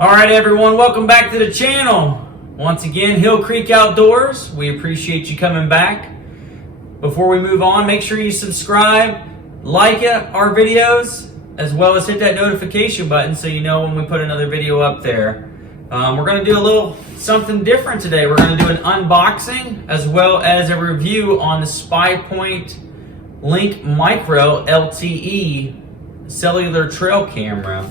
Alright everyone, welcome back to the channel. Once again, Hillcreek Outdoors. We appreciate you coming back. Before we move on, make sure you subscribe, like our videos, as well as hit that notification button so you know when we put another video up there. We're going to do a little something different today. We're going to do an unboxing as well as a review on the Spypoint Link-Micro-LTE cellular trail camera.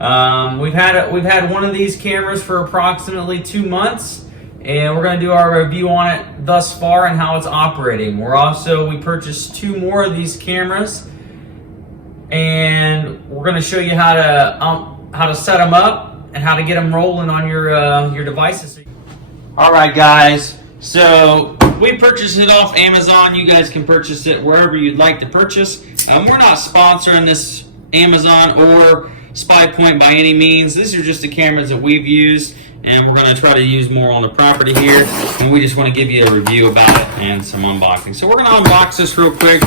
We've had one of these cameras for approximately 2 months, and we're going to do our review on it thus far and how it's operating. We purchased 2 more of these cameras, and we're going to show you how to set them up and how to get them rolling on your devices. All right, guys. So we purchased it off Amazon. You guys can purchase it wherever you'd like to purchase. We're not sponsoring this Amazon or Spypoint by any means. These are just the cameras that we've used, and we're going to try to use more on the property here, and we just want to give you a review about it and some unboxing. So we're going to unbox this real quick.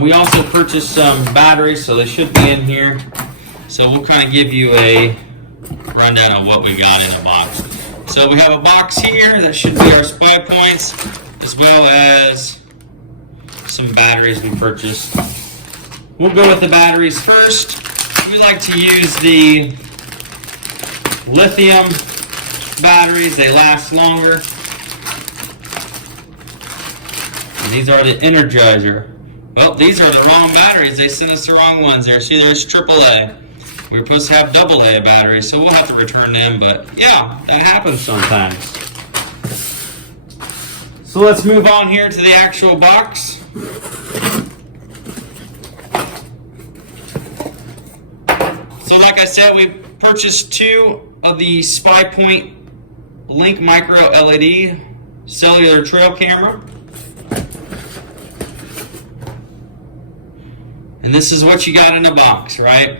We also purchased some batteries, so they should be in here. So we'll kind of give you a rundown of what we got in a box. So we have a box here that should be our Spypoints, as well as some batteries we purchased. We'll go with the batteries first. We like to use the lithium batteries. They last longer. And these are the Energizer. Well, these are the wrong batteries. They sent us the wrong ones there. See, there's AAA. We were supposed to have AA batteries, so we'll have to return them. But yeah, that happens sometimes. So let's move on here to the actual box. So like I said, we purchased 2 of the Spypoint Link-Micro-LED cellular trail camera. And this is what you got in the box, right?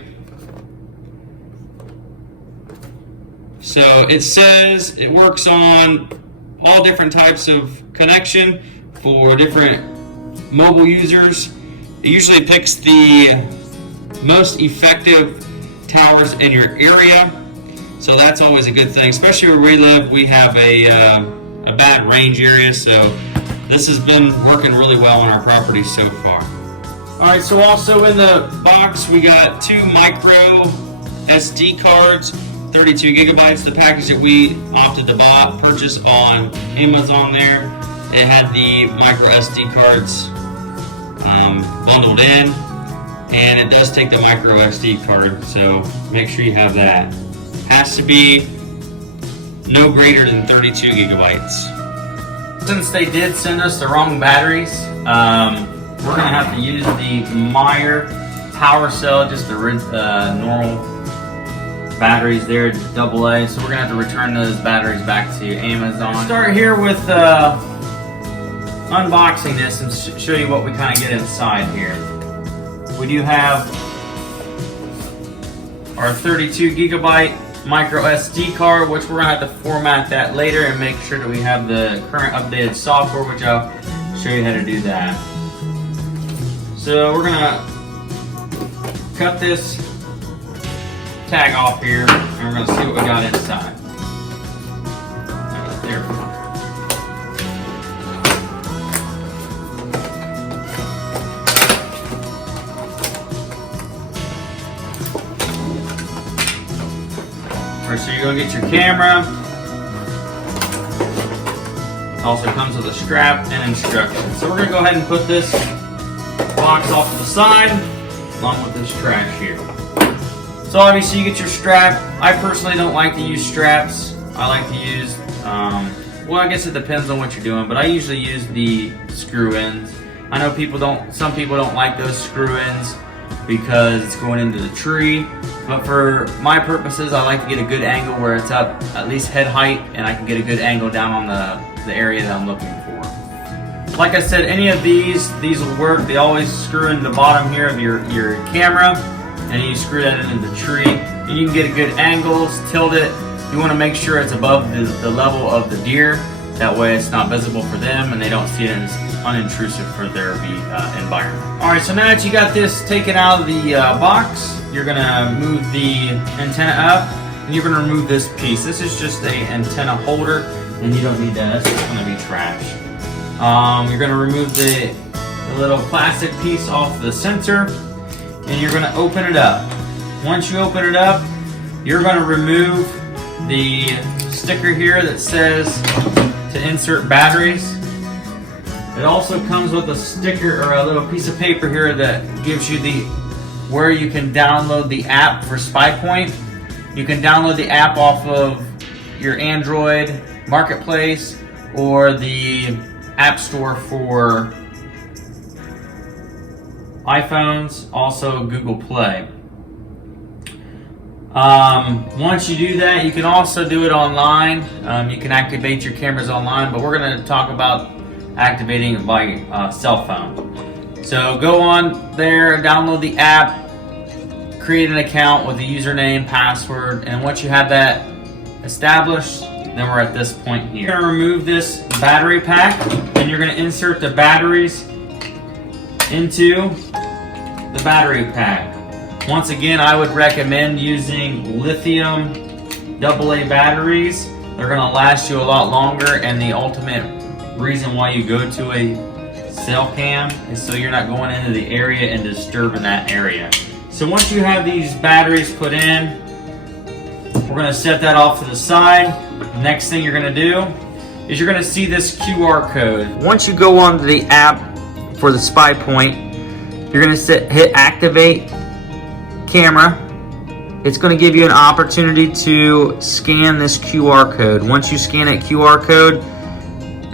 So it says it works on all different types of connection for different mobile users. It usually picks the most effective towers in your area, so that's always a good thing, especially where we live. We have a bad range area, so this has been working really well on our property so far. Alright, so also in the box we got 2 micro SD cards, 32 gigabytes. The package that we opted to purchase on Amazon there, it had the micro SD cards bundled in. And it does take the micro SD card, so make sure you have that. Has to be no greater than 32 gigabytes. Since they did send us the wrong batteries, we're going to have to use the Meyer power cell, just the normal batteries there, AA. So we're going to have to return those batteries back to Amazon. I'll start here with unboxing this and show you what we kind of get inside here. We do have our 32 gigabyte micro SD card, which we're going to have to format that later and make sure that we have the current updated software, which I'll show you how to do that. So we're going to cut this tag off here, and we're going to see what we got inside. There we go. So you're going to get your camera. It also comes with a strap and instructions. So we're going to go ahead and put this box off to the side along with this trash here. So obviously you get your strap. I personally don't like to use straps. I like to use, well, I guess it depends on what you're doing, but I usually use the screw ends. I know some people don't like those screw ends because it's going into the tree. But for my purposes, I like to get a good angle where it's up at least head height, and I can get a good angle down on the area that I'm looking for. Like I said, any of these will work. They always screw into the bottom here of your camera, and you screw that into the tree. And you can get a good angle, tilt it. You want to make sure it's above the level of the deer. That way it's not visible for them and they don't see it as unintrusive for their environment. Alright, so now that you got this taken out of the box, you're going to move the antenna up and you're going to remove this piece. This is just an antenna holder, and you don't need that. That's going to be trash. You're going to remove the little plastic piece off the sensor, and you're going to open it up. Once you open it up, you're going to remove the sticker here that says to insert batteries. It also comes with a sticker or a little piece of paper here that gives you where you can download the app for Spypoint. You can download the app off of your Android marketplace or the App Store for iPhones, also Google Play. Once you do that, you can also do it online. You can activate your cameras online, but we're going to talk about activating it by cell phone. So go on there, download the app, create an account with a username, password, and once you have that established, then we're at this point here. You're going to remove this battery pack, and you're going to insert the batteries into the battery pack. Once again, I would recommend using lithium AA batteries. They're going to last you a lot longer, and the ultimate reason why you go to a cell cam is so you're not going into the area and disturbing that area. So once you have these batteries put in, we're going to set that off to the side. The next thing you're going to do is you're going to see this QR code. Once you go on the app for the Spypoint, you're going to hit activate camera. It's going to give you an opportunity to scan this QR code. Once you scan that QR code,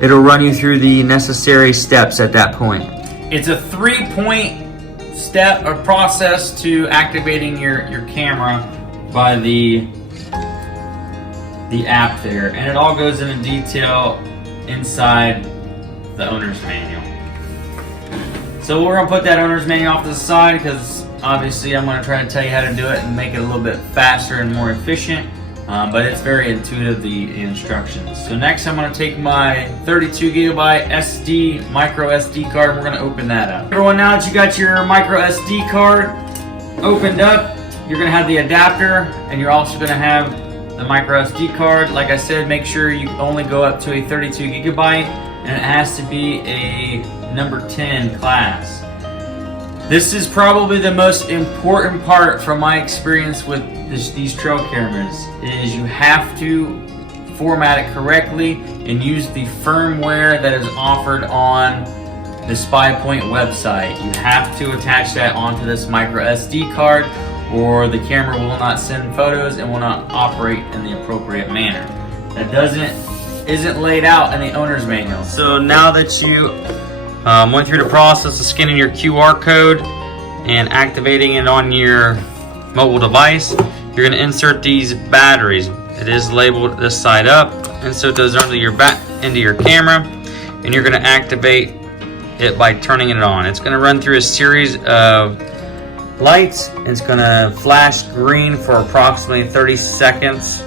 it'll run you through the necessary steps at that point. It's a 3-point step or process to activating your camera by the app there, and it all goes into detail inside the owner's manual. So we're going to put that owner's manual off to the side because obviously I'm going to try to tell you how to do it and make it a little bit faster and more efficient, but it's very intuitive, the instructions. So next I'm going to take my 32 gigabyte micro SD card, and we're going to open that up. Everyone, now that you got your micro SD card opened up, you're going to have the adapter, and you're also going to have the micro SD card. Like I said, make sure you only go up to a 32 gigabyte, and it has to be a number 10 class. This is probably the most important part from my experience with these trail cameras, is you have to format it correctly and use the firmware that is offered on the Spypoint website. You have to attach that onto this micro SD card, or the camera will not send photos and will not operate in the appropriate manner. That isn't laid out in the owner's manual. So now that you went through the process of scanning your QR code and activating it on your mobile device, you're going to insert these batteries. It is labeled this side up, and so it goes into your camera, and you're going to activate it by turning it on. It's going to run through a series of lights. It's going to flash green for approximately 30 seconds.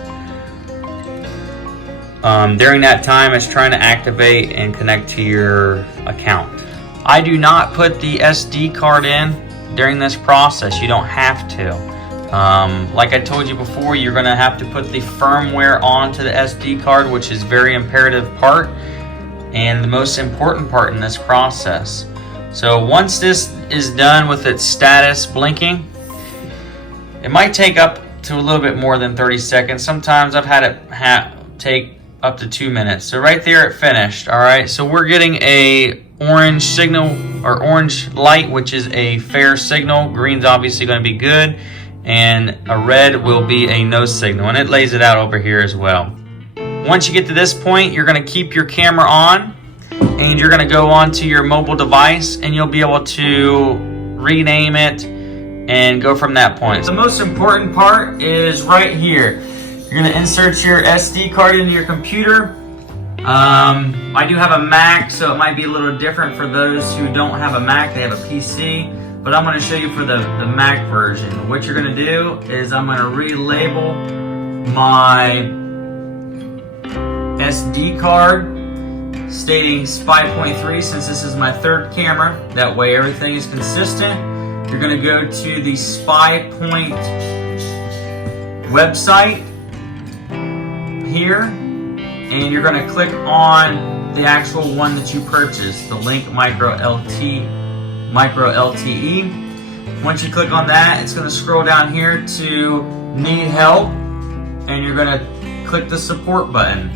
During that time, it's trying to activate and connect to your account. I do not put the SD card in during this process. You don't have to. Like I told you before, you're going to have to put the firmware onto the SD card, which is a very imperative part and the most important part in this process. So once this is done with its status blinking, it might take up to a little bit more than 30 seconds. Sometimes I've had it take up to 2 minutes. So right there it finished. All right, so we're getting a orange signal or orange light, which is a fair signal. Green's obviously going to be good, and a red will be a no signal, and it lays it out over here as well. Once you get to this point, you're going to keep your camera on, and you're going to go onto your mobile device, and you'll be able to rename it and go from that point. The most important part is right here. You're going to insert your SD card into your computer. I do have a Mac, so it might be a little different for those who don't have a Mac. They have a PC, but I'm going to show you for the Mac version. What you're going to do is I'm going to relabel my SD card stating Spypoint 3, since this is my third camera. That way everything is consistent. You're going to go to the Spypoint website, here, and you're going to click on the actual one that you purchased, the Link-Micro-LTE. Once you click on that, it's going to scroll down here to Need Help, and you're going to click the support button.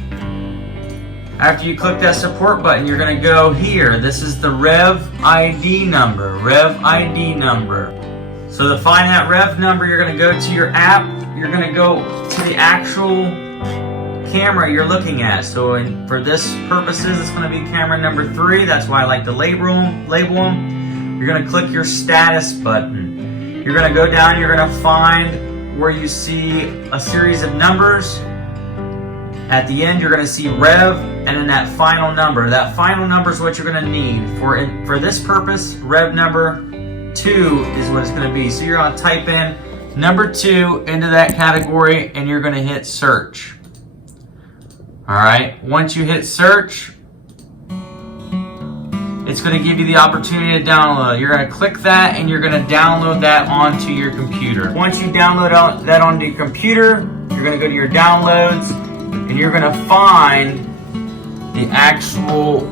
After you click that support button, you're going to go here. This is the Rev ID number. So to find that Rev number, you're going to go to your app. You're going to go to the actual camera you're looking at. So for this purposes, it's going to be camera number 3. That's why I like to label them. You're going to click your status button. You're going to go down. You're going to find where you see a series of numbers. At the end, you're going to see Rev, and then that final number. That final number is what you're going to need. For this purpose, Rev number 2 is what it's going to be. So you're going to type in number 2 into that category, and you're going to hit search. Alright, once you hit search, it's going to give you the opportunity to download. You're going to click that, and you're going to download that onto your computer. Once you download that onto your computer, you're going to go to your downloads, and you're going to find the actual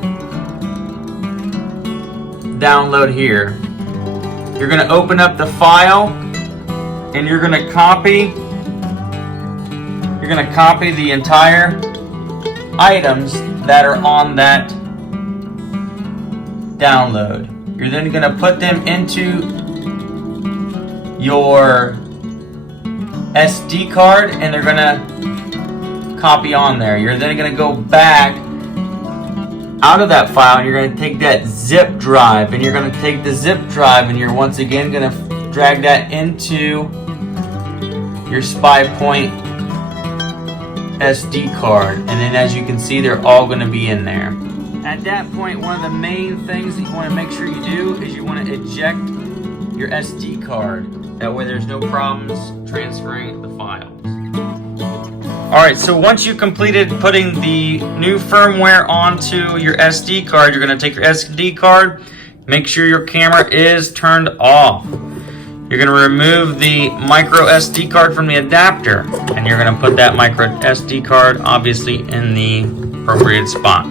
download here. You're going to open up the file, and you're going to copy the entire items that are on that download. You're then going to put them into your SD card, and they're going to copy on there. You're then going to go back out of that file, and you're going to take that zip drive, and you're going to take the zip drive, and you're once again going to drag that into your Spypoint SD card, and then as you can see, they're all going to be in there. At that point, one of the main things that you want to make sure you do is you want to eject your SD card. That way there's no problems transferring the files. Alright, so once you completed putting the new firmware onto your SD card, you're going to take your SD card, make sure your camera is turned off. You're going to remove the micro SD card from the adapter, and you're going to put that micro SD card obviously in the appropriate spot.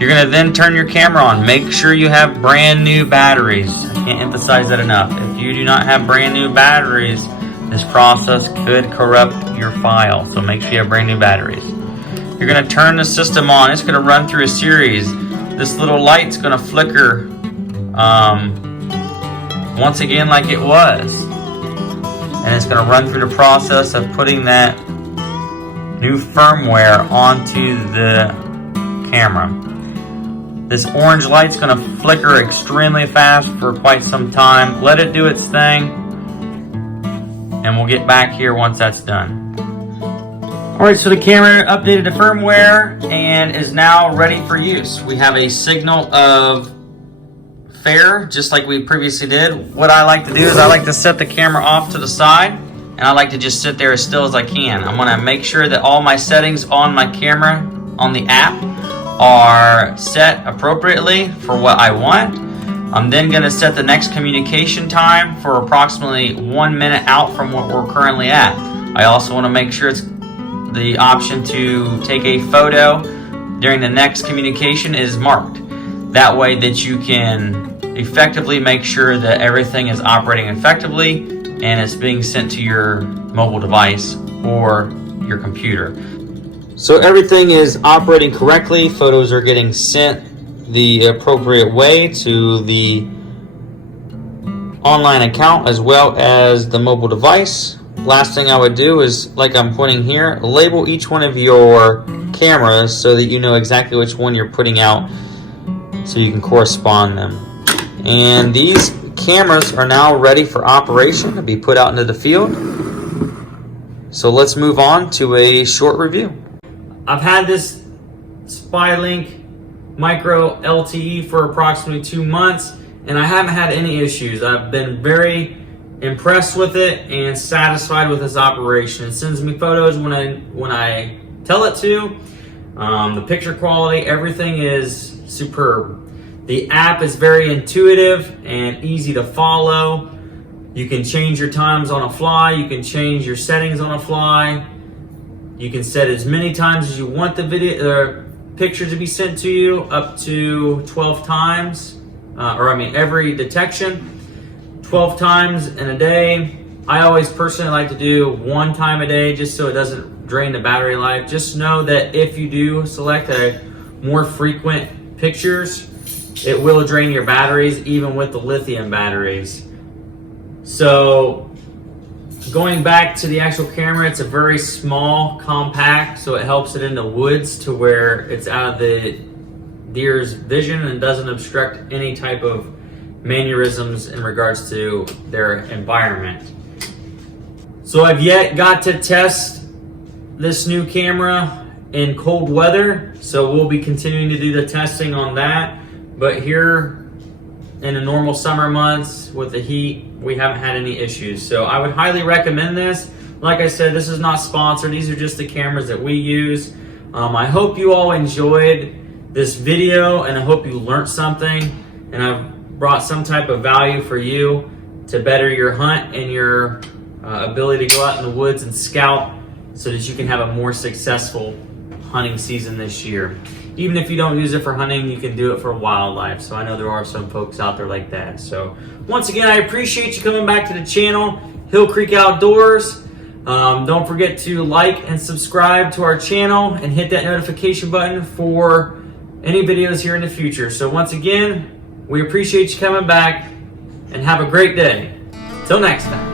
You're going to then turn your camera on. Make sure you have brand new batteries. I can't emphasize that enough. If you do not have brand new batteries, this process could corrupt your file, so make sure you have brand new batteries. You're going to turn the system on. It's going to run through a series. This little light's going to flicker once again like it was. And it's going to run through the process of putting that new firmware onto the camera. This orange light's going to flicker extremely fast for quite some time. Let it do its thing, and we'll get back here once that's done. Alright, so the camera updated the firmware and is now ready for use. We have a signal of fair, just like we previously did. What I like to do is I like to set the camera off to the side, and I like to just sit there as still as I can. I'm going to make sure that all my settings on my camera, on the app, are set appropriately for what I want. I'm then going to set the next communication time for approximately 1 minute out from what we're currently at. I also want to make sure it's the option to take a photo during the next communication is marked. That way that you can effectively make sure that everything is operating effectively and it's being sent to your mobile device or your computer. So everything is operating correctly. Photos are getting sent the appropriate way to the online account as well as the mobile device. Last thing I would do is, like I'm pointing here, label each one of your cameras so that you know exactly which one you're putting out so you can correspond them. And these cameras are now ready for operation to be put out into the field. So let's move on to a short review. I've had this Micro-LTE for approximately 2 months, and I haven't had any issues. I've been very impressed with it and satisfied with its operation. It sends me photos when I tell it to. The picture quality, everything is superb. The app is very intuitive and easy to follow. You can change your times on a fly. You can change your settings on a fly. You can set as many times as you want the video picture to be sent to you, up to 12 times, every detection, 12 times in a day. I always personally like to do 1 time a day just so it doesn't drain the battery life. Just know that if you do select a more frequent pictures, it will drain your batteries, even with the lithium batteries. So going back to the actual camera, it's a very small, compact, so it helps it in the woods to where it's out of the deer's vision and doesn't obstruct any type of mannerisms in regards to their environment. So I've yet got to test this new camera in cold weather, so we'll be continuing to do the testing on that. But here in the normal summer months with the heat, we haven't had any issues. So I would highly recommend this. Like I said, this is not sponsored. These are just the cameras that we use. I hope you all enjoyed this video, and I hope you learned something, and I've brought some type of value for you to better your hunt and your ability to go out in the woods and scout so that you can have a more successful hunting season this year. Even if you don't use it for hunting, you can do it for wildlife. So I know there are some folks out there like that. So once again, I appreciate you coming back to the channel, Hillcreek Outdoors. Don't forget to like and subscribe to our channel and hit that notification button for any videos here in the future. So once again, we appreciate you coming back, and have a great day. Till next time.